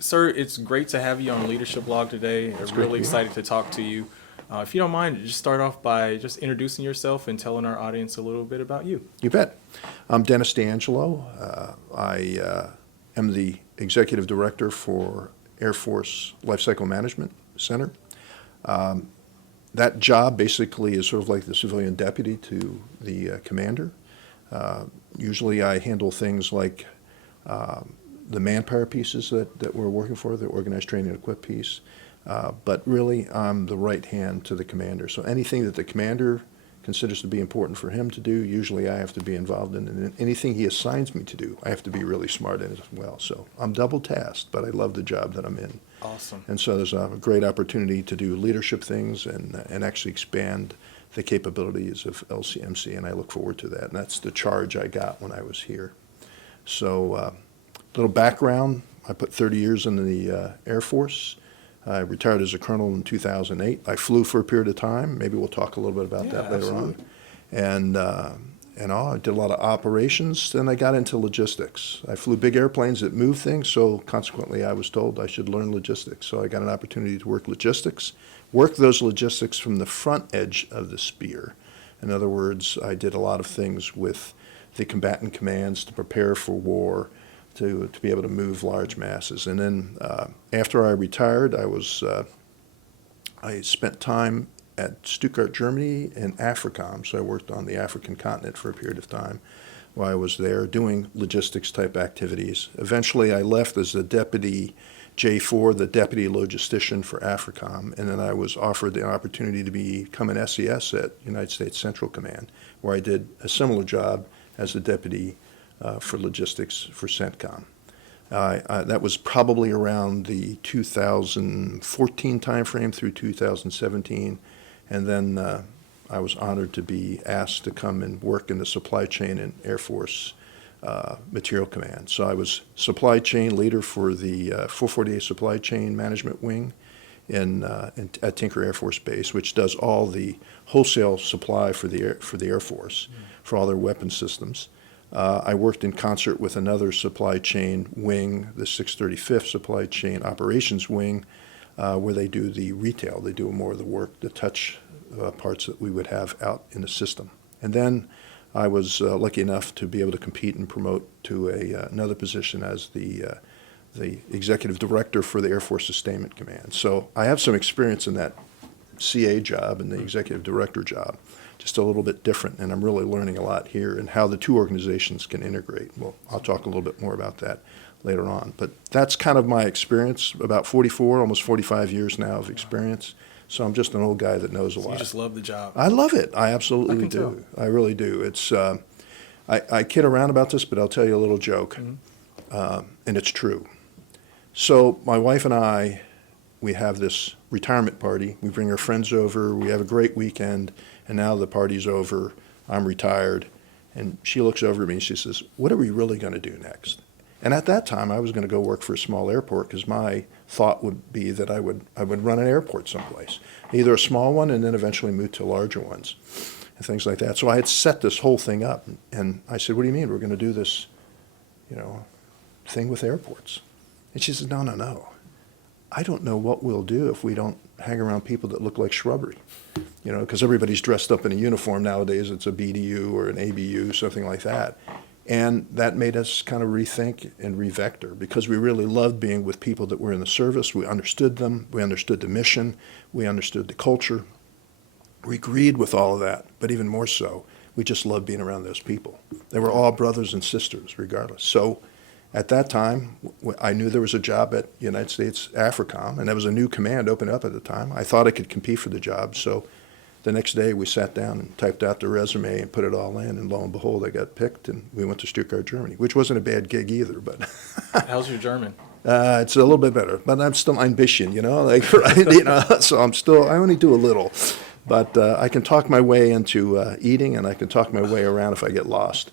Sir, it's great to have you on Leadership Log today. I'm really excited to talk to you. If you don't mind, just start off by just introducing yourself and telling our audience a little bit about you. You bet. I'm Dennis Dangelo. I am the Executive Director for Air Force Lifecycle Management Center. That job basically is sort of like the civilian deputy to the commander. Usually I handle things like the manpower pieces that we're working for, the organized training and equip piece. But really, I'm the right hand to the commander. So anything that the commander considers to be important for him to do, usually I have to be involved in. And anything he assigns me to do, I have to be really smart in as well. So I'm double tasked, but I love the job that I'm in. Awesome. And so there's a great opportunity to do leadership things and actually expand the capabilities of LCMC, and I look forward to that. And that's the charge I got when I was here. So little background, I put 30 years in the Air Force. I retired as a colonel in 2008. I flew for a period of time. Maybe we'll talk a little bit about that later on. And I did a lot of operations. Then I got into logistics. I flew big airplanes that move things, so consequently I was told I should learn logistics. So I got an opportunity to work logistics, work those logistics from the front edge of the spear. In other words, I did a lot of things with the combatant commands to prepare for war, to be able to move large masses. And then after I retired, I spent time at Stuttgart, Germany, in AFRICOM. So I worked on the African continent for a period of time while I was there doing logistics type activities. Eventually I left as the deputy J4, the deputy logistician for AFRICOM, and then I was offered the opportunity to become an SES at United States Central Command, where I did a similar job as the deputy for logistics for CENTCOM. That was probably around the 2014 timeframe through 2017, and then I was honored to be asked to come and work in the supply chain and Air Force Material Command. So I was supply chain leader for the 448 Supply Chain Management Wing at Tinker Air Force Base, which does all the wholesale supply for the Air Force, for all their weapon systems. I worked in concert with another supply chain wing, the 635th Supply Chain Operations Wing, where they do the retail. They do more of the work, the touch parts that we would have out in the system. And then I was lucky enough to be able to compete and promote to another position as the Executive Director for the Air Force Sustainment Command. So I have some experience in that CA job and the Executive Director job, just a little bit different, and I'm really learning a lot here and how the two organizations can integrate. Well, I'll talk a little bit more about that later on. But that's kind of my experience, about 44, almost 45 years now of experience. So I'm just an old guy that knows a lot. You just love the job. I love it. I absolutely do. I really do. It's I kid around about this, but I'll tell you a little joke, and it's true. So my wife and I, we have this retirement party. We bring our friends over. We have a great weekend, and now the party's over. I'm retired, and she looks over at me and she says, "What are we really going to do next?" And at that time, I was going to go work for a small airport because my thought would be that I would run an airport someplace, either a small one and then eventually move to larger ones and things like that. So I had set this whole thing up, and I said, "What do you mean we're going to do this, thing with airports?" And she says, No. I don't know what we'll do if we don't hang around people that look like shrubbery, because everybody's dressed up in a uniform nowadays. It's a BDU or an ABU, something like that. And that made us kind of rethink and revector, because we really loved being with people that were in the service. We understood them. We understood the mission. We understood the culture. We agreed with all of that, but even more so, we just loved being around those people. They were all brothers and sisters, regardless. So at that time, I knew there was a job at United States AFRICOM, and there was a new command opened up at the time. I thought I could compete for the job, so the next day we sat down and typed out the resume and put it all in, and lo and behold, I got picked, and we went to Stuttgart, Germany, which wasn't a bad gig either. But How's your German? It's a little bit better, but I'm still ein bisschen, so I only do a little. But I can talk my way into eating, and I can talk my way around if I get lost.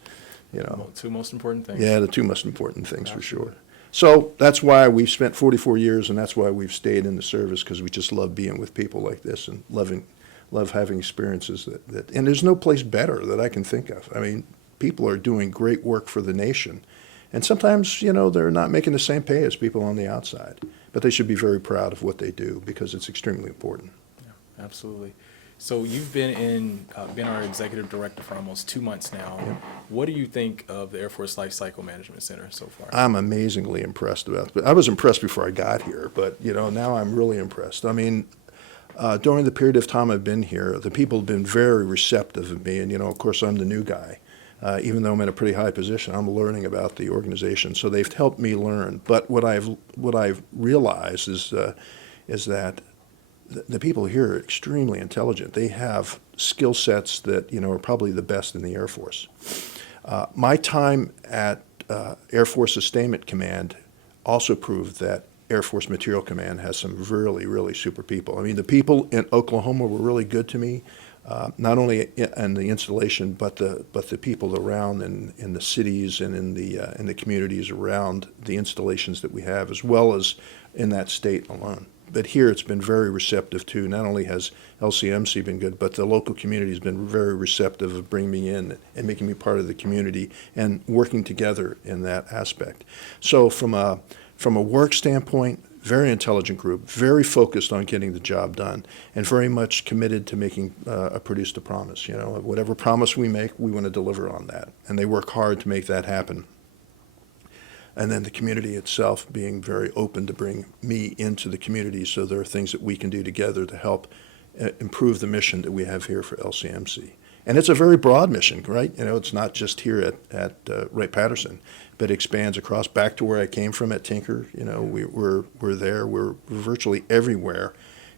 Two most important things. Yeah, the two most important things. Absolutely. For sure. So that's why we've spent 44 years, and that's why we've stayed in the service, because we just love being with people like this and love having experiences and there's no place better that I can think of. I mean, people are doing great work for the nation, And sometimes, they're not making the same pay as people on the outside, but they should be very proud of what they do because it's extremely important. Yeah, absolutely. So you've been our executive director for almost 2 months now. Yeah. What do you think of the Air Force Life Cycle Management Center so far? I'm amazingly impressed about it. But I was impressed before I got here, but now I'm really impressed. I mean, during the period of time I've been here, the people have been very receptive of me, and of course I'm the new guy. Even though I'm in a pretty high position, I'm learning about the organization, so they've helped me learn. But what I've realized is that the people here are extremely intelligent. They have skill sets that are probably the best in the Air Force. My time at Air Force Sustainment Command also proved that Air Force Materiel Command has some really, really super people. I mean, the people in Oklahoma were really good to me, not only in the installation, but the people around in the cities and in the communities around the installations that we have, as well as in that state alone. But here it's been very receptive too. Not only has LCMC been good, but the local community has been very receptive of bringing me in and making me part of the community and working together in that aspect. So from a work standpoint, very intelligent group, very focused on getting the job done, and very much committed to making produce a promise. Whatever promise we make, we want to deliver on that, and they work hard to make that happen. And then the community itself being very open to bring me into the community, so there are things that we can do together to help improve the mission that we have here for LCMC. And it's a very broad mission, right? It's not just here at Wright-Patterson, but expands across back to where I came from at Tinker. We're there. We're virtually everywhere,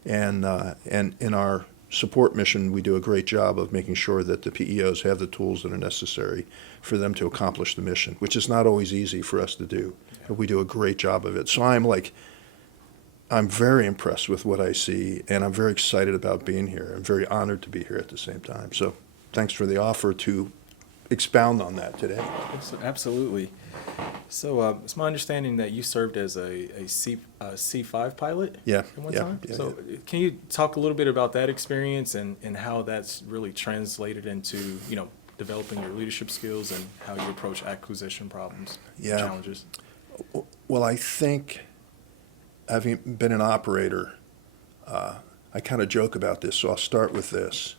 and in our support mission, we do a great job of making sure that the PEOs have the tools that are necessary for them to accomplish the mission, which is not always easy for us to do, but we do a great job of it. So I'm very impressed with what I see, and I'm very excited about being here. I'm very honored to be here at the same time. So thanks for the offer to expound on that today. Absolutely. So it's my understanding that you served as a C5 pilot Yeah, at one yeah, time. yeah, So can you talk a little bit about that experience and how that's really translated into, developing your leadership skills and how you approach acquisition problems and challenges? Well, I think, having been an operator, I kind of joke about this, so I'll start with this.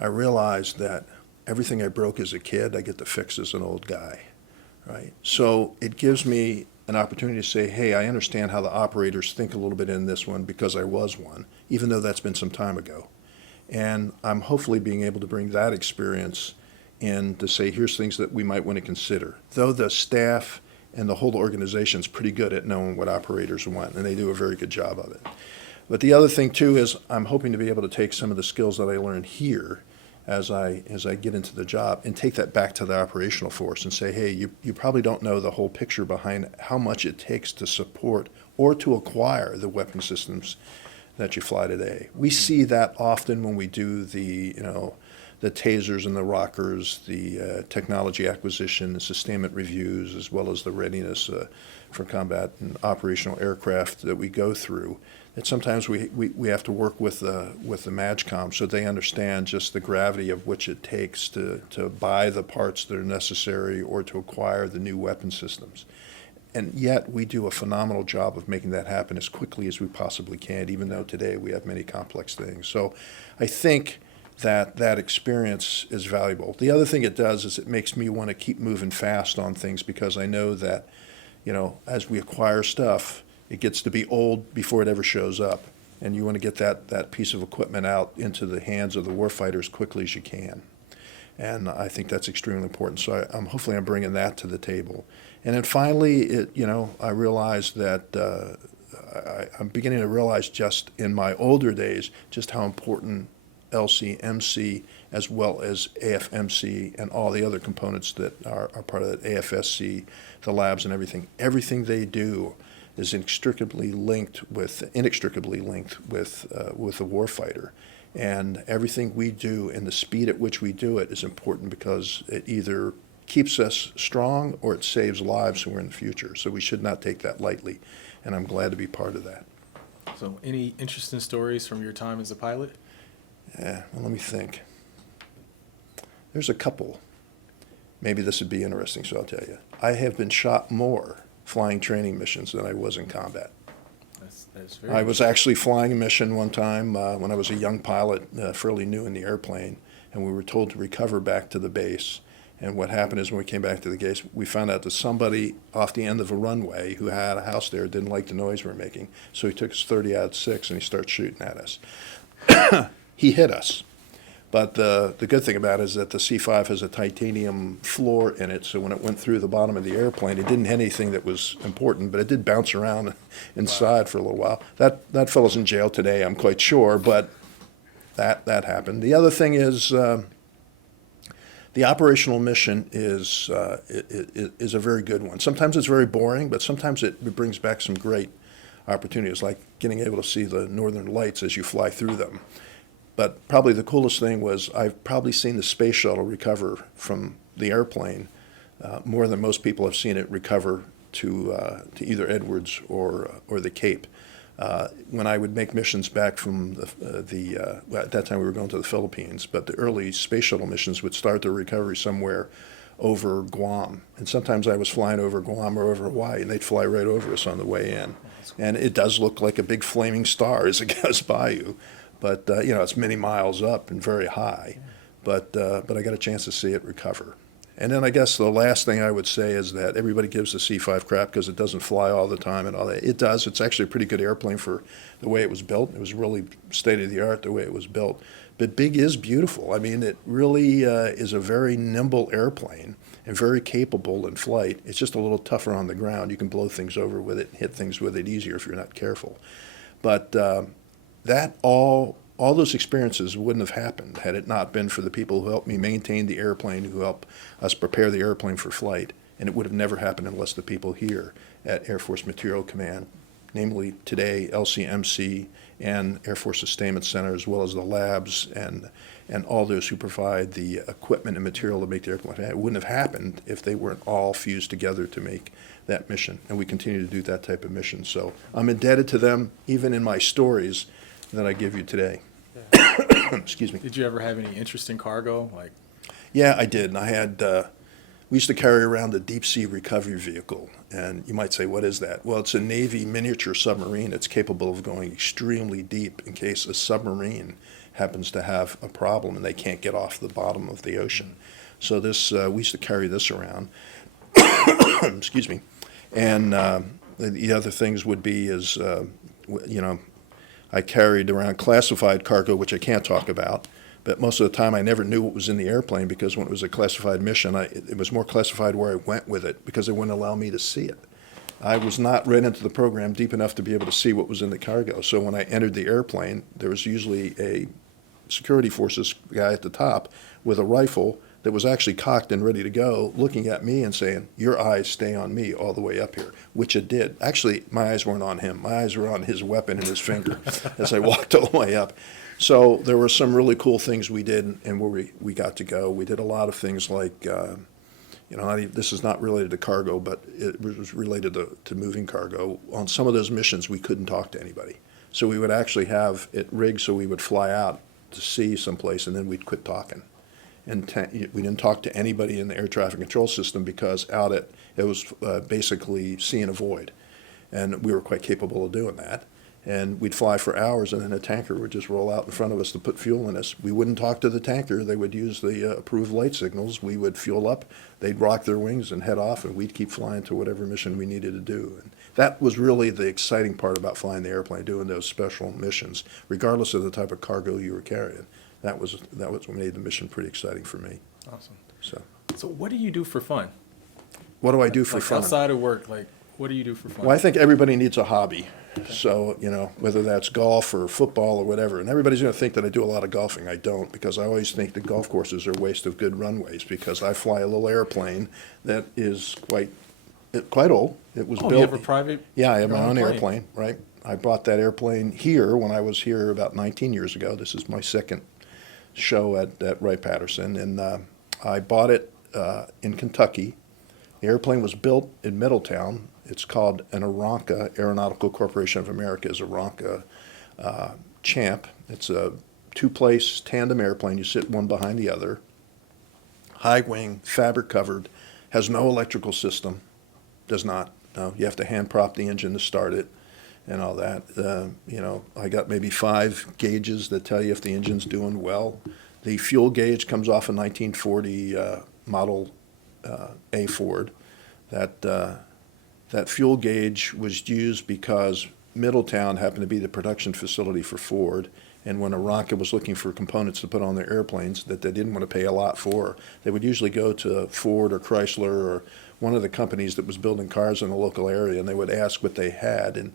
I realized that everything I broke as a kid, I get to fix as an old guy, right? So it gives me an opportunity to say, hey, I understand how the operators think a little bit in this one because I was one, even though that's been some time ago. And I'm hopefully being able to bring that experience in to say, here's things that we might want to consider. Though the staff and the whole organization is pretty good at knowing what operators want, and they do a very good job of it. But the other thing, too, is I'm hoping to be able to take some of the skills that I learned here as I get into the job and take that back to the operational force and say, hey, you probably don't know the whole picture behind how much it takes to support or to acquire the weapon systems that you fly today. We see that often when we do the tasers and the rockers, the technology acquisition and sustainment reviews, as well as the readiness for combat and operational aircraft that we go through. That sometimes we have to work with the MAGCOM so they understand just the gravity of which it takes to buy the parts that are necessary or to acquire the new weapon systems. And yet we do a phenomenal job of making that happen as quickly as we possibly can, even though today we have many complex things. So I think that experience is valuable. The other thing it does is it makes me want to keep moving fast on things because I know that, as we acquire stuff, it gets to be old before it ever shows up. And you want to get that piece of equipment out into the hands of the warfighter as quickly as you can. And I think that's extremely important. So hopefully I'm bringing that to the table. And then finally, I realized that I'm beginning to realize just in my older days just how important LCMC as well as AFMC and all the other components that are part of that, AFSC, the labs and everything they do is inextricably linked with the warfighter. And everything we do and the speed at which we do it is important because it either keeps us strong or it saves lives when we're in the future. So we should not take that lightly, and I'm glad to be part of that. So any interesting stories from your time as a pilot? Yeah, well, let me think. There's a couple. maybe this would be interesting, so I'll tell you. I have been shot more flying training missions than I was in combat. That's very I was actually flying a mission one time when I was a young pilot, fairly new in the airplane, and we were told to recover back to the base. And what happened is when we came back to the base, we found out that somebody off the end of a runway who had a house there didn't like the noise we were making. So he took his 30-06 and he started shooting at us. He hit us. But the good thing about it is that the C-5 has a titanium floor in it, so when it went through the bottom of the airplane, it didn't hit anything that was important, but it did bounce around inside for a little while. That fellow's in jail today, I'm quite sure, but that happened. The other thing is the operational mission is a very good one. Sometimes it's very boring, but sometimes it brings back some great opportunities, like getting able to see the northern lights as you fly through them. But probably the coolest thing was I've probably seen the space shuttle recover from the airplane more than most people have seen it recover to either Edwards or the Cape. When I would make missions back from well, at that time we were going to the Philippines, but the early space shuttle missions would start their recovery somewhere over Guam. And sometimes I was flying over Guam or over Hawaii, and they'd fly right over us on the way in. And it does look like a big flaming star as it goes by you. But, it's many miles up and very high. But I got a chance to see it recover. And then I guess the last thing I would say is that everybody gives the C-5 crap because it doesn't fly all the time and all that. It does. It's actually a pretty good airplane for the way it was built. It was really state-of-the-art the way it was built. But big is beautiful. I mean, it really is a very nimble airplane and very capable in flight. It's just a little tougher on the ground. You can blow things over with it and hit things with it easier if you're not careful. But all those experiences wouldn't have happened had it not been for the people who helped me maintain the airplane, who helped us prepare the airplane for flight. And it would have never happened unless the people here at Air Force Materiel Command, namely today LCMC and Air Force Sustainment Center, as well as the labs and all those who provide the equipment and material to make the airplane. It wouldn't have happened if they weren't all fused together to make that mission. And we continue to do that type of mission. So I'm indebted to them, even in my stories that I give you today. Excuse me. Did you ever have any interesting cargo? Yeah, I did. And I had, we used to carry around a deep sea recovery vehicle. And you might say, what is that? Well, it's a Navy miniature submarine that's capable of going extremely deep in case a submarine happens to have a problem and they can't get off the bottom of the ocean. So this, we used to carry this around. Excuse me. And the other things would be is, I carried around classified cargo, which I can't talk about, but most of the time I never knew what was in the airplane because when it was a classified mission, it was more classified where I went with it because they wouldn't allow me to see it. I was not read into the program deep enough to be able to see what was in the cargo. So when I entered the airplane, there was usually a security forces guy at the top with a rifle that was actually cocked and ready to go, looking at me and saying, your eyes stay on me all the way up here, which it did. Actually, my eyes weren't on him. My eyes were on his weapon in his finger as I walked all the way up. So there were some really cool things we did and where we got to go. We did a lot of things like, this is not related to cargo, but it was related to moving cargo. On some of those missions, we couldn't talk to anybody. So we would actually have it rigged so we would fly out to sea someplace and then we'd quit talking. And we didn't talk to anybody in the air traffic control system because it was basically see and avoid. And we were quite capable of doing that. And we'd fly for hours and then a tanker would just roll out in front of us to put fuel in us. We wouldn't talk to the tanker. They would use the approved light signals. We would fuel up. They'd rock their wings and head off and we'd keep flying to whatever mission we needed to do. And that was really the exciting part about flying the airplane, doing those special missions, regardless of the type of cargo you were carrying. That was what made the mission pretty exciting for me. Awesome. So what do you do for fun? What do I do for fun? Outside of work, what do you do for fun? Well, I think everybody needs a hobby. Okay. So, whether that's golf or football or whatever. And everybody's going to think that I do a lot of golfing. I don't, because I always think that golf courses are a waste of good runways because I fly a little airplane that is quite old. It was built. You have a private? Yeah, I have my own airplane, right? I bought that airplane here when I was here about 19 years ago. This is my second show at Wright-Patterson, and I bought it in Kentucky. The airplane was built in Middletown. It's called an Aeronca. Aeronautical Corporation of America is Aeronca Champ. It's a two-place tandem airplane. You sit one behind the other. high wing, fabric covered, has no electrical system, does not. No, you have to hand prop the engine to start it and all that. I got maybe 5 gauges that tell you if the engine's doing well. The fuel gauge comes off a 1940 Model A Ford. That fuel gauge was used because Middletown happened to be the production facility for Ford, and when Aranca was looking for components to put on their airplanes that they didn't want to pay a lot for, they would usually go to Ford or Chrysler or one of the companies that was building cars in the local area, and they would ask what they had. And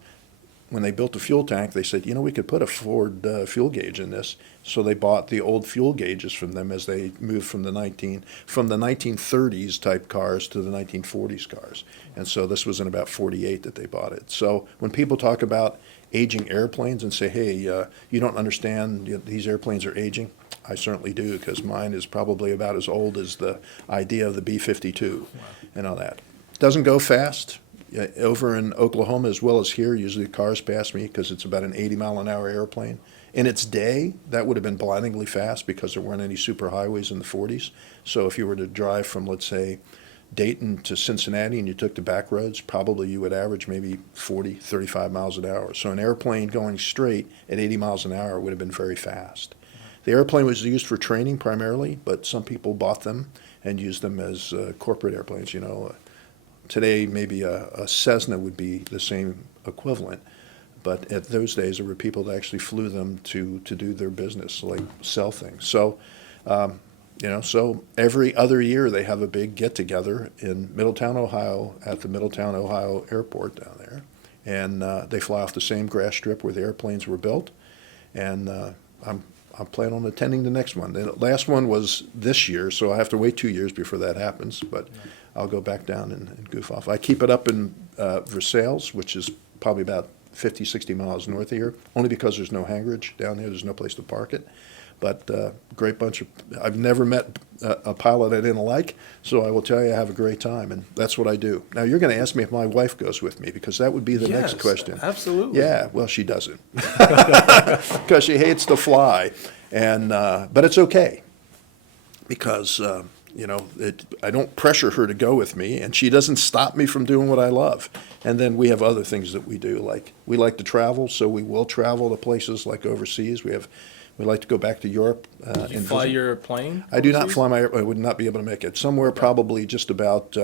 when they built the fuel tank, they said, we could put a Ford fuel gauge in this. So they bought the old fuel gauges from them as they moved from the 1930s type cars to the 1940s cars. And so this was in about 48 that they bought it. So when people talk about aging airplanes and say, hey, you don't understand, these airplanes are aging, I certainly do, because mine is probably about as old as the idea of the B-52 and all that. Doesn't go fast. Over in Oklahoma as well as here, usually the cars pass me because it's about an 80-mile-an-hour airplane. In its day, that would have been blindingly fast because there weren't any superhighways in the 40s. So if you were to drive from, let's say, Dayton to Cincinnati and you took the back roads, probably you would average maybe 40, 35 miles an hour. So an airplane going straight at 80 miles an hour would have been very fast. The airplane was used for training primarily, but some people bought them and used them as corporate airplanes. Today, maybe a Cessna would be the same equivalent, but at those days, there were people that actually flew them to do their business, like sell things. So, so every other year they have a big get-together in Middletown, Ohio, at the Middletown, Ohio airport down there, and they fly off the same grass strip where the airplanes were built, and I'm planning on attending the next one. The last one was this year, so I have to wait 2 years before that happens, but I'll go back down and goof off. I keep it up in Versailles, which is probably about 50, 60 miles north of here, only because there's no hangarage down there. There's no place to park it. But great bunch of, I've never met a pilot I didn't like, so I will tell you I have a great time, and that's what I do. Now, you're going to ask me if my wife goes with me, because that would be the next question. Absolutely. Yeah, well, she doesn't, because she hates to fly, and but it's okay, because I don't pressure her to go with me, and she doesn't stop me from doing what I love. And then we have other things that we do, like we like to travel, so we will travel to places like overseas. We like to go back to Europe. Did you fly your plane? I do not fly my airplane. I would not be able to make it. Somewhere probably just about,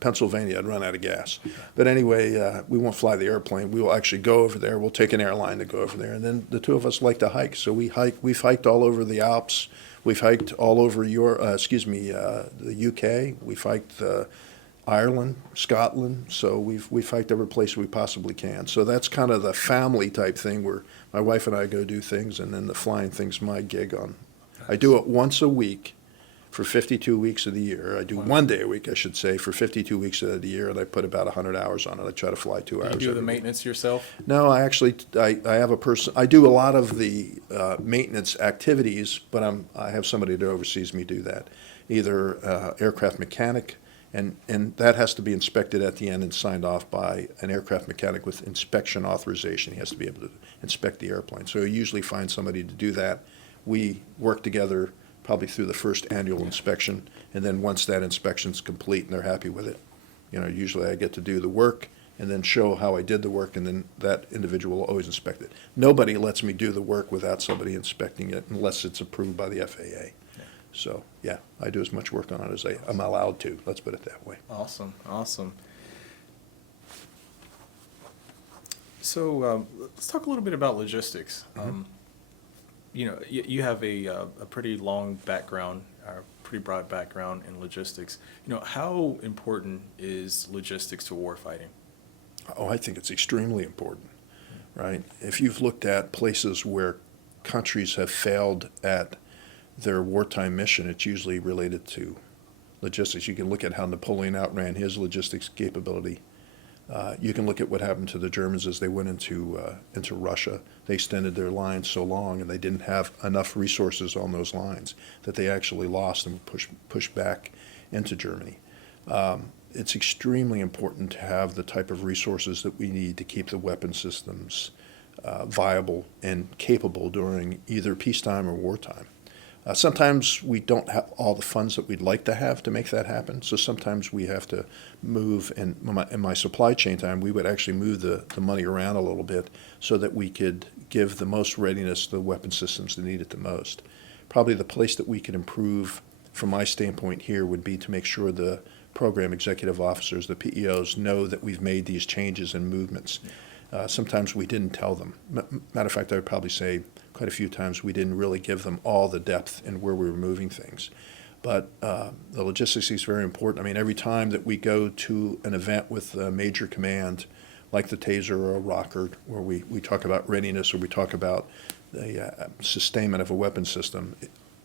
Pennsylvania, I'd run out of gas. But anyway, we won't fly the airplane. We will actually go over there. We'll take an airline to go over there. And then the two of us like to hike. So we've hiked all over the Alps. We've hiked all over the UK. We've hiked Ireland, Scotland. So we've hiked every place we possibly can. So that's kind of the family type thing where my wife and I go do things, and then the flying thing's my gig on. I do it once a week for 52 weeks of the year. I do 1 day a week, I should say, for 52 weeks of the year, and I put about 100 hours on it. I try to fly 2 hours. Do you do the maintenance yourself? No, I have a person. I do a lot of the maintenance activities, but I have somebody that oversees me do that, either aircraft mechanic, and that has to be inspected at the end and signed off by an aircraft mechanic with inspection authorization. He has to be able to inspect the airplane. So I usually find somebody to do that. We work together probably through the first annual inspection, and then once that inspection's complete and they're happy with it, usually I get to do the work and then show how I did the work, and then that individual will always inspect it. Nobody lets me do the work without somebody inspecting it unless it's approved by the FAA. So, yeah, I do as much work on it as I'm allowed to. Let's put it that way. Awesome. So let's talk a little bit about logistics. Mm-hmm. You have a pretty long background, or pretty broad background in logistics. How important is logistics to warfighting? Oh, I think it's extremely important, right? If you've looked at places where countries have failed at their wartime mission, it's usually related to logistics. You can look at how Napoleon outran his logistics capability. You can look at what happened to the Germans as they went into Russia. They extended their lines so long, and they didn't have enough resources on those lines that they actually lost and pushed back into Germany. It's extremely important to have the type of resources that we need to keep the weapon systems viable and capable during either peacetime or wartime. Sometimes we don't have all the funds that we'd like to have to make that happen. So sometimes we have to move, and in my supply chain time, we would actually move the money around a little bit so that we could give the most readiness to the weapon systems that need it the most. Probably the place that we could improve from my standpoint here would be to make sure the program executive officers, the PEOs, know that we've made these changes and movements. Sometimes we didn't tell them. Matter of fact, I would probably say quite a few times we didn't really give them all the depth in where we were moving things. But the logistics is very important. I mean, every time that we go to an event with a major command, like the TASER or a rocker, where we talk about readiness or we talk about the sustainment of a weapon system,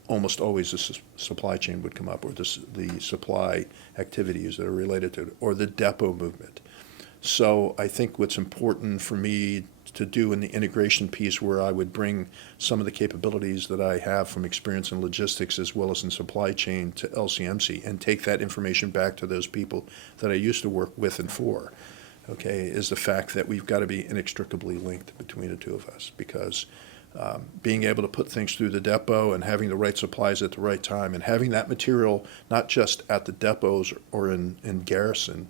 almost always the supply chain would come up, or the supply activities that are related to it, or the depot movement. So I think what's important for me to do in the integration piece, where I would bring some of the capabilities that I have from experience in logistics as well as in supply chain to LCMC and take that information back to those people that I used to work with and for, okay, is the fact that we've got to be inextricably linked between the two of us, because being able to put things through the depot and having the right supplies at the right time and having that material not just at the depots or in garrison,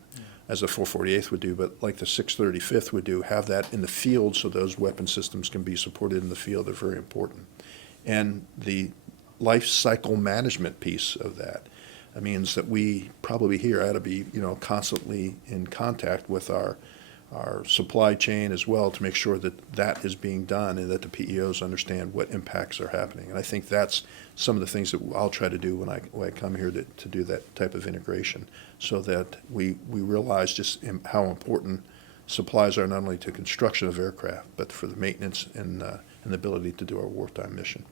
as the 448th would do, but like the 635th would do, have that in the field so those weapon systems can be supported in the field are very important. And the life cycle management piece of that means that we probably here ought to be, constantly in contact with our supply chain as well to make sure that that is being done and that the PEOs understand what impacts are happening. And I think that's some of the things that I'll try to do when I come here to do that type of integration, so that we realize just how important supplies are not only to construction of aircraft, but for the maintenance and the ability to do our wartime mission.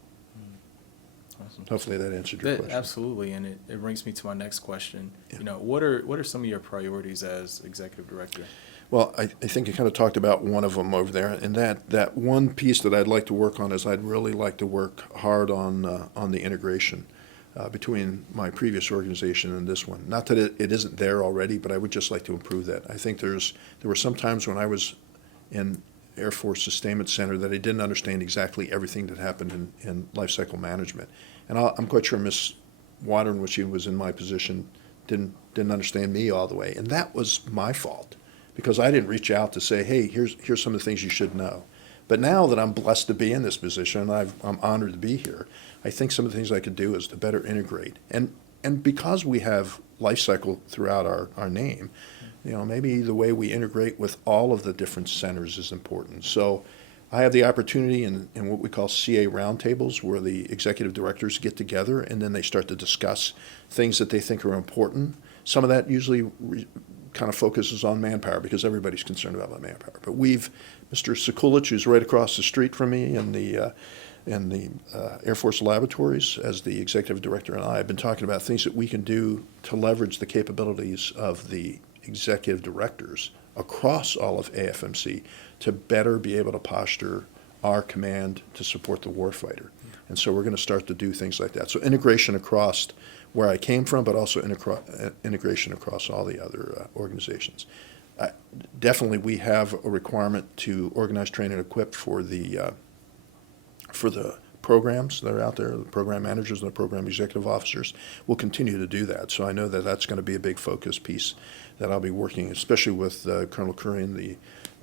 Awesome. Hopefully that answered your question. Absolutely, and it brings me to my next question. Yeah. What are some of your priorities as executive director? Well, I think you kind of talked about one of them over there, and that one piece that I'd like to work on is I'd really like to work hard on the integration between my previous organization and this one. Not that it isn't there already, but I would just like to improve that. I think there were some times when I was in Air Force Sustainment Center that I didn't understand exactly everything that happened in life cycle management. And I'm quite sure Ms. Wadern, when she was in my position, didn't understand me all the way. And that was my fault, because I didn't reach out to say, hey, here's some of the things you should know. But now that I'm blessed to be in this position, and I'm honored to be here, I think some of the things I could do is to better integrate. And because we have life cycle throughout our name, maybe the way we integrate with all of the different centers is important. So I have the opportunity in what we call CA roundtables, where the executive directors get together and then they start to discuss things that they think are important. Some of that usually kind of focuses on manpower, because everybody's concerned about manpower. But Mr. Sekulich, who's right across the street from me in the Air Force laboratories as the executive director, and I have been talking about things that we can do to leverage the capabilities of the executive directors across all of AFMC to better be able to posture our command to support the warfighter. And so we're going to start to do things like that. So integration across where I came from, but also integration across all the other organizations. Definitely we have a requirement to organize, train, and equip for the programs that are out there, the program managers and the program executive officers. We'll continue to do that. So I know that that's going to be a big focus piece that I'll be working, especially with Colonel Curran, the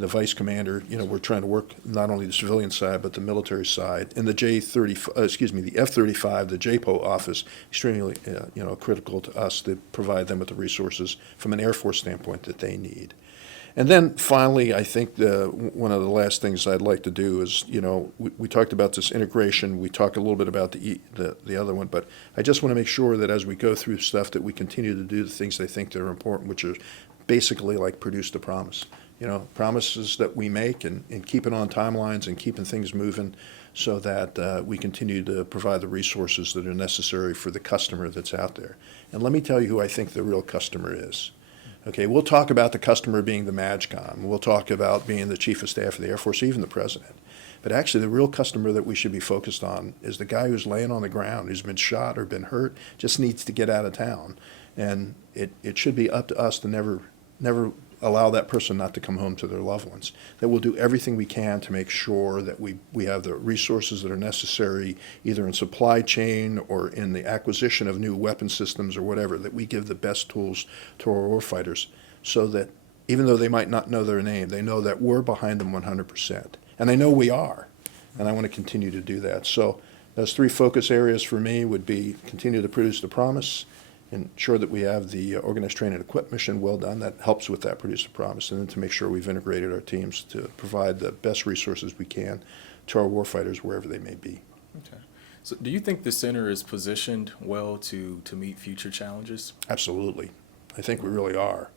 vice commander. We're trying to work not only the civilian side, but the military side. And the the F-35, the JPO office, extremely, critical to us to provide them with the resources from an Air Force standpoint that they need. And then finally, I think one of the last things I'd like to do is, we talked about this integration. We talked a little bit about the other one, but I just want to make sure that as we go through stuff that we continue to do the things they think that are important, which are basically like produce the promise. Promises that we make and keeping on timelines and keeping things moving so that we continue to provide the resources that are necessary for the customer that's out there. And let me tell you who I think the real customer is. Okay, we'll talk about the customer being the MAGCOM. We'll talk about being the Chief of Staff of the Air Force, even the President. But actually, the real customer that we should be focused on is the guy who's laying on the ground, who's been shot or been hurt, just needs to get out of town. And it should be up to us to never allow that person not to come home to their loved ones. That we'll do everything we can to make sure that we have the resources that are necessary, either in supply chain or in the acquisition of new weapon systems or whatever, that we give the best tools to our warfighters so that even though they might not know their name, they know that we're behind them 100%. And they know we are. And I want to continue to do that. So those 3 focus areas for me would be continue to produce the promise, ensure that we have the organized training and equip mission well done. That helps with that produce the promise. And then to make sure we've integrated our teams to provide the best resources we can to our warfighters wherever they may be. Okay. So do you think the center is positioned well to meet future challenges? Absolutely. I think we really are.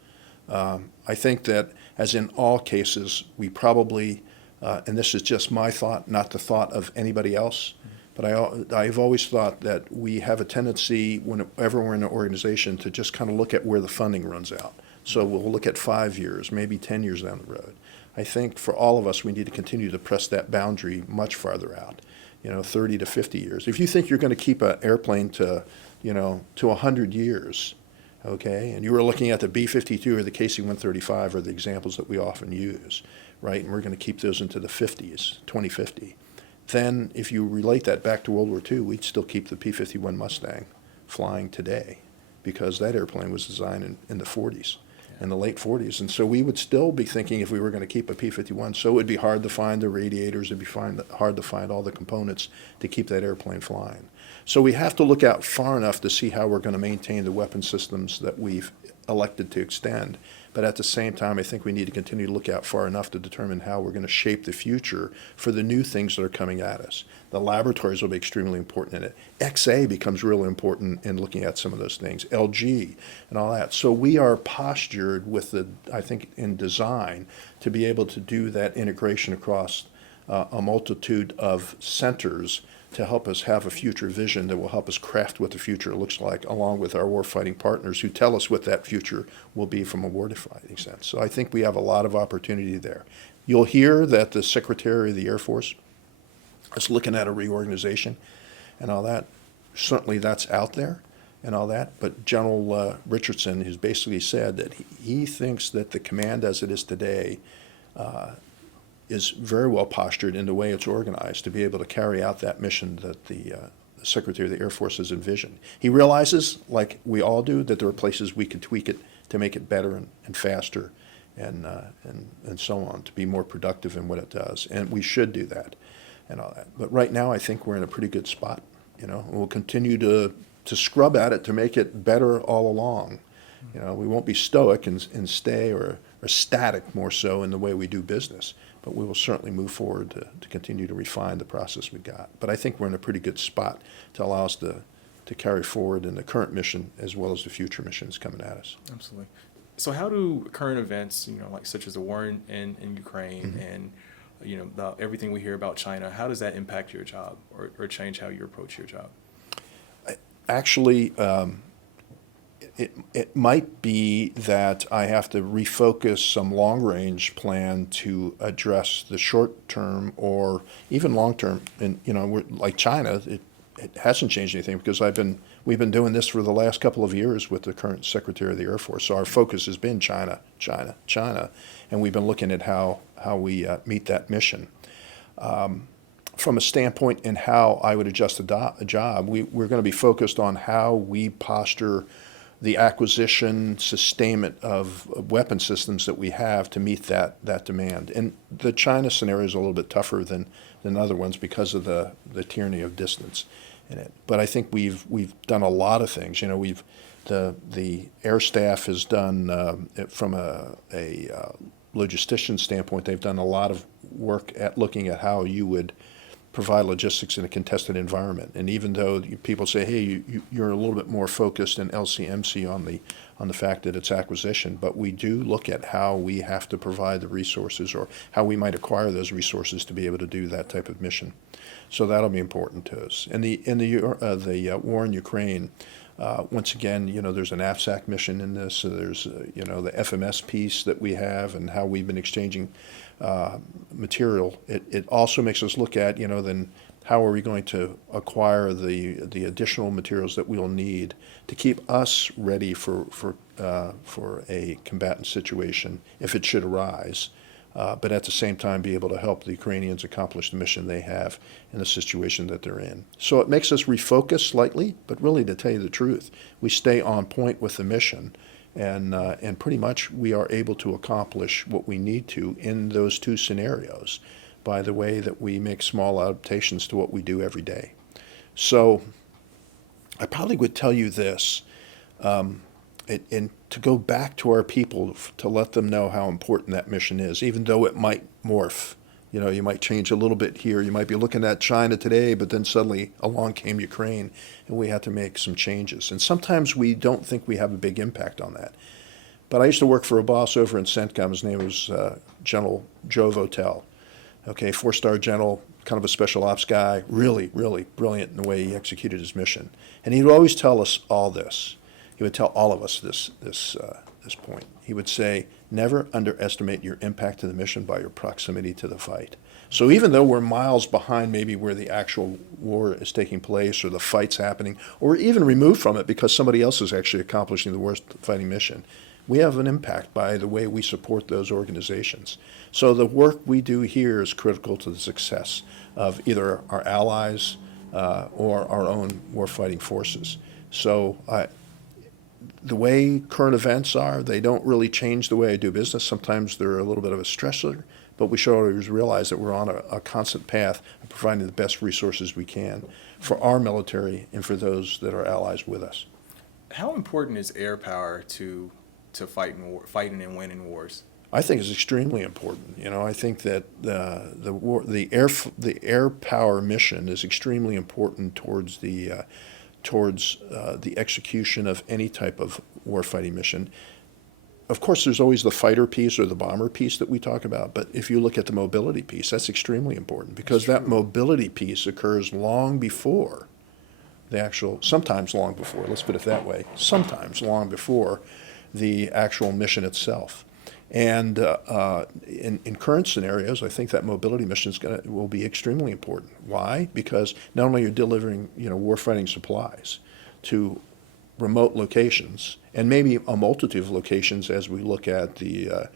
I think that, as in all cases, we probably, and this is just my thought, not the thought of anybody else, but I've always thought that we have a tendency, whenever we're in an organization, to just kind of look at where the funding runs out. So we'll look at 5 years, maybe 10 years down the road. I think for all of us, we need to continue to press that boundary much farther out, 30 to 50 years. If you think you're going to keep an airplane to 100 years, okay, and you were looking at the B-52 or the KC-135 are the examples that we often use, right, and we're going to keep those into the 50s, 2050. Then if you relate that back to World War II, we'd still keep the P-51 Mustang flying today because that airplane was designed in the 40s, in the late 40s. And so we would still be thinking if we were going to keep a P-51, so it would be hard to find the radiators, it'd be hard to find all the components to keep that airplane flying. So we have to look out far enough to see how we're going to maintain the weapon systems that we've elected to extend. But at the same time, I think we need to continue to look out far enough to determine how we're going to shape the future for the new things that are coming at us. The laboratories will be extremely important in it. XA becomes really important in looking at some of those things, LG and all that. So we are postured with I think, in design to be able to do that integration across a multitude of centers to help us have a future vision that will help us craft what the future looks like, along with our warfighting partners who tell us what that future will be from a warfighting sense. So I think we have a lot of opportunity there. You'll hear that the Secretary of the Air Force is looking at a reorganization and all that. Certainly that's out there and all that, but General Richardson has basically said that he thinks that the command as it is today is very well postured in the way it's organized to be able to carry out that mission that the Secretary of the Air Force has envisioned. He realizes, like we all do, that there are places we can tweak it to make it better and faster and so on, to be more productive in what it does. And we should do that and all that. But right now I think we're in a pretty good spot. And we'll continue to scrub at it to make it better all along. We won't be stoic and stay or static more so in the way we do business. But we will certainly move forward to continue to refine the process we got. But I think we're in a pretty good spot to allow us to carry forward in the current mission as well as the future missions coming at us. Absolutely. So how do current events, like such as the war in Ukraine and everything we hear about China, how does that impact your job or change how you approach your job? Actually, it might be that I have to refocus some long-range plan to address the short-term or even long-term. And we're like China. It hasn't changed anything because we've been doing this for the last couple of years with the current Secretary of the Air Force. So our focus has been China, China, China, and we've been looking at how we meet that mission. From a standpoint in how I would adjust a job, we're going to be focused on how we posture the acquisition, sustainment of weapon systems that we have to meet that demand. And the China scenario is a little bit tougher than other ones because of the tyranny of distance in it. But I think we've done a lot of things. The air staff has done, from a logistician standpoint, they've done a lot of work at looking at how you would provide logistics in a contested environment. And even though people say, hey, you're a little bit more focused in LCMC on the fact that it's acquisition, but we do look at how we have to provide the resources or how we might acquire those resources to be able to do that type of mission. So that'll be important to us. In the war in Ukraine, once again, there's an AFSAC mission in this. So there's, the FMS piece that we have and how we've been exchanging material. It also makes us look at, then how are we going to acquire the additional materials that we'll need to keep us ready for for a combatant situation if it should arise, but at the same time be able to help the Ukrainians accomplish the mission they have in the situation that they're in. So it makes us refocus slightly, but really, to tell you the truth, we stay on point with the mission, and pretty much we are able to accomplish what we need to in those two scenarios by the way that we make small adaptations to what we do every day. So I probably would tell you this, and to go back to our people to let them know how important that mission is, even though it might morph. You know, you might change a little bit here. You might be looking at China today, but then suddenly along came Ukraine, and we had to make some changes. And sometimes we don't think we have a big impact on that. But I used to work for a boss over in CENTCOM. His name was General Joe Votel. Okay, 4-star general, kind of a special ops guy, really, really brilliant in the way he executed his mission. And he would always tell us all this. He would tell all of us this point. He would say, never underestimate your impact to the mission by your proximity to the fight. So even though we're miles behind maybe where the actual war is taking place or the fight's happening, or even removed from it because somebody else is actually accomplishing the worst fighting mission, we have an impact by the way we support those organizations. So the work we do here is critical to the success of either our allies or our own warfighting forces. So the way current events are, they don't really change the way I do business. Sometimes they're a little bit of a stressor, but we should always realize that we're on a constant path of providing the best resources we can for our military and for those that are allies with us. How important is air power to fighting and winning wars? I think it's extremely important. You know, I think that the air power mission is extremely important towards the execution of any type of warfighting mission. Of course, there's always the fighter piece or the bomber piece that we talk about, but if you look at the mobility piece, that's extremely important because that mobility piece occurs long before the actual, sometimes long before, let's put it that way, sometimes long before the actual mission itself. And in current scenarios, I think that mobility mission will be extremely important. Why? Because not only are you delivering, warfighting supplies to remote locations, and maybe a multitude of locations as we look at the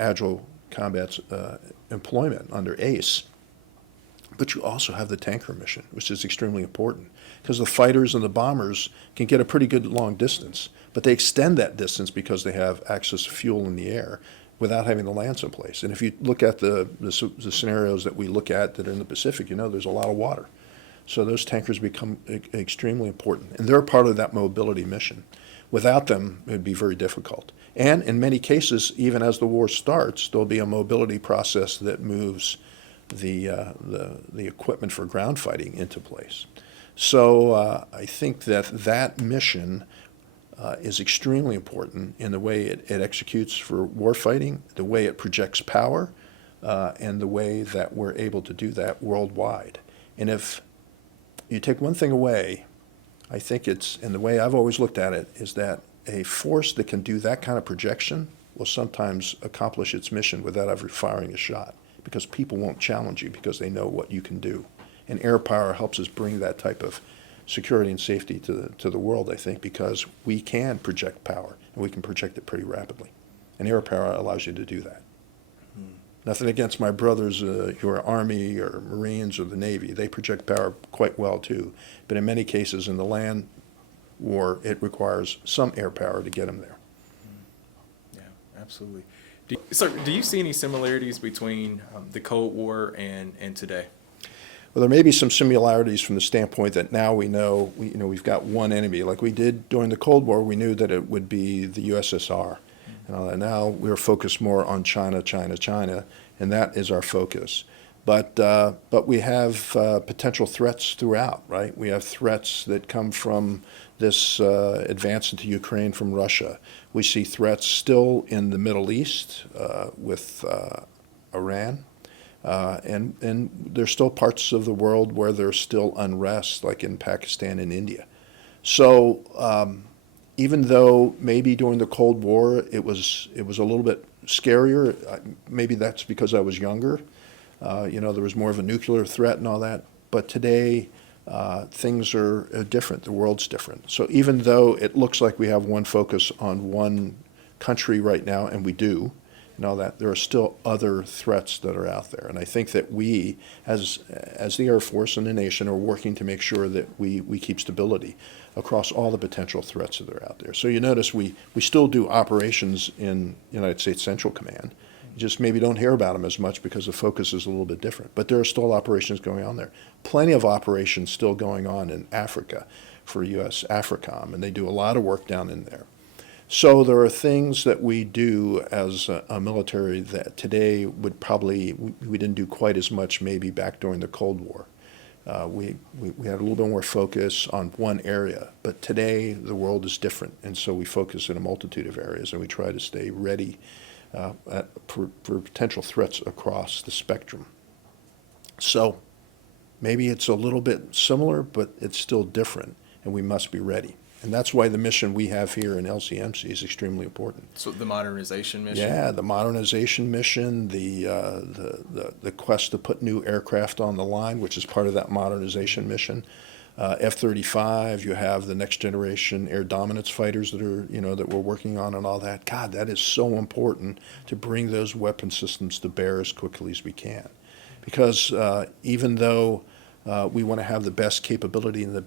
Agile Combat employment under ACE, but you also have the tanker mission, which is extremely important because the fighters and the bombers can get a pretty good long distance, but they extend that distance because they have access to fuel in the air without having the land someplace. And if you look at the scenarios that we look at that are in the Pacific, there's a lot of water. So those tankers become extremely important, and they're part of that mobility mission. Without them, it would be very difficult. And in many cases, even as the war starts, there'll be a mobility process that moves the equipment for ground fighting into place. So I think that mission is extremely important in the way it executes for war fighting, the way it projects power, and the way that we're able to do that worldwide. And if you take one thing away, I think and the way I've always looked at it, is that a force that can do that kind of projection will sometimes accomplish its mission without ever firing a shot, because people won't challenge you because they know what you can do. And air power helps us bring that type of security and safety to the world, I think, because we can project power, and we can project it pretty rapidly. And air power allows you to do that. Nothing against my brothers who are Army or Marines or the Navy. They project power quite well, too. But in many cases in the land war, it requires some air power to get them there. Yeah, absolutely. Do you see any similarities between the Cold War and today? Well, there may be some similarities from the standpoint that now we know, we've got one enemy. Like we did during the Cold War, we knew that it would be the USSR. And now we're focused more on China, and that is our focus. But we have potential threats throughout, right? We have threats that come from this advance into Ukraine from Russia. We see threats still in the Middle East with Iran. And there's still parts of the world where there's still unrest, like in Pakistan and India. So even though maybe during the Cold War it was a little bit scarier, maybe that's because I was younger. There was more of a nuclear threat and all that. But today things are different. The world's different. So even though it looks like we have one focus on one country right now, and we do, and all that, there are still other threats that are out there. And I think that we, as the Air Force and the nation, are working to make sure that we keep stability across all the potential threats that are out there. So you notice we still do operations in United States Central Command. You just maybe don't hear about them as much because the focus is a little bit different. But there are still operations going on there. Plenty of operations still going on in Africa for U.S. AFRICOM, and they do a lot of work down in there. So there are things that we do as a military that today would probably, we didn't do quite as much maybe back during the Cold War. We had a little bit more focus on one area, but today the world is different, and so we focus in a multitude of areas, and we try to stay ready for potential threats across the spectrum. So maybe it's a little bit similar, but it's still different, and we must be ready. And that's why the mission we have here in LCMC is extremely important. So the modernization mission? Yeah, the modernization mission, the quest to put new aircraft on the line, which is part of that modernization mission. F-35, you have the next generation air dominance fighters that are, that we're working on and all that. God, that is so important to bring those weapon systems to bear as quickly as we can. Because even though we want to have the best capability and the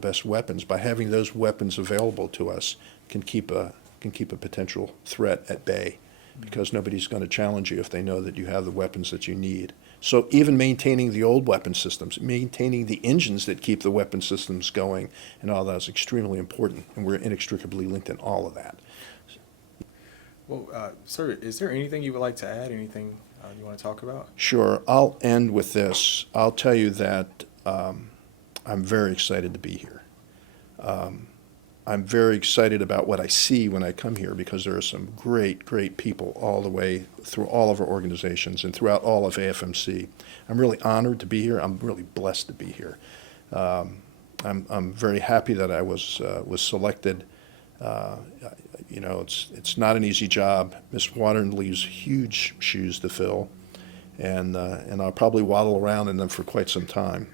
best weapons, by having those weapons available to us can keep a potential threat at bay, because nobody's going to challenge you if they know that you have the weapons that you need. So even maintaining the old weapon systems, maintaining the engines that keep the weapon systems going and all that is extremely important, and we're inextricably linked in all of that. Well, sir, is there anything you would like to add, anything you want to talk about? Sure. I'll end with this. I'll tell you that I'm very excited to be here. I'm very excited about what I see when I come here, because there are some great, great people all the way through all of our organizations and throughout all of AFMC. I'm really honored to be here. I'm really blessed to be here. I'm very happy that I was selected. It's not an easy job. Miss Watern leaves huge shoes to fill, and I'll probably waddle around in them for quite some time.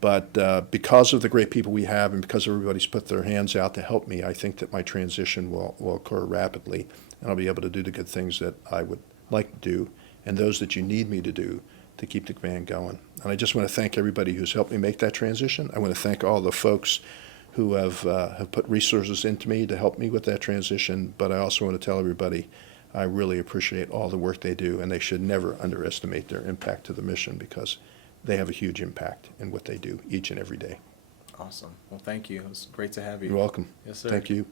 But because of the great people we have, and because everybody's put their hands out to help me, I think that my transition will occur rapidly, and I'll be able to do the good things that I would like to do, and those that you need me to do to keep the command going. And I just want to thank everybody who's helped me make that transition. I want to thank all the folks who have put resources into me to help me with that transition, but I also want to tell everybody I really appreciate all the work they do, and they should never underestimate their impact to the mission, because they have a huge impact in what they do each and every day. Awesome. Well, thank you. It was great to have you. You're welcome. Yes, sir. Thank you.